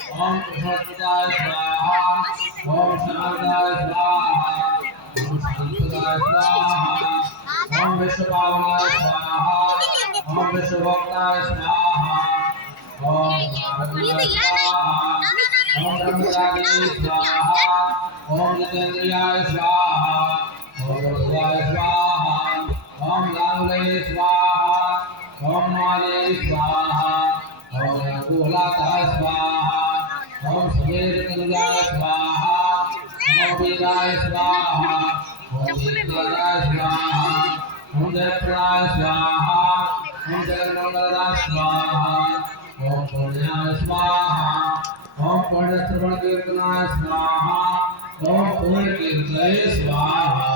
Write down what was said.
ओम कृष्णदाय स्वाहा ओम शारदाय स्वाहा ओम शांतदाय स्वाहा ओम विश्वभावनाय स्वाहा ओम विश्वभक्ताय स्वाहा ओम भारतीय स्वाहा ओम ब्रह्मरागिनी स्वाहा ओम जितेन्द्रियाय स्वाहा ओम शिवाय स्वाहा ओम लालवे स्वाहा ओम माले स्वाहा ओम कुलाताय स्वाहा ओम समीरतनुजाय स्वाहा ओम वीराय स्वाहा ओम वीराय स्वाहा ओम जयप्रदाय स्वाहा ओम जयमंगलाय स्वाहा ओम पुण्याय स्वाहा ओम पुण्यश्रवणकीर्तनाय स्वाहा ओम पुण्यकीर्तये स्वाहा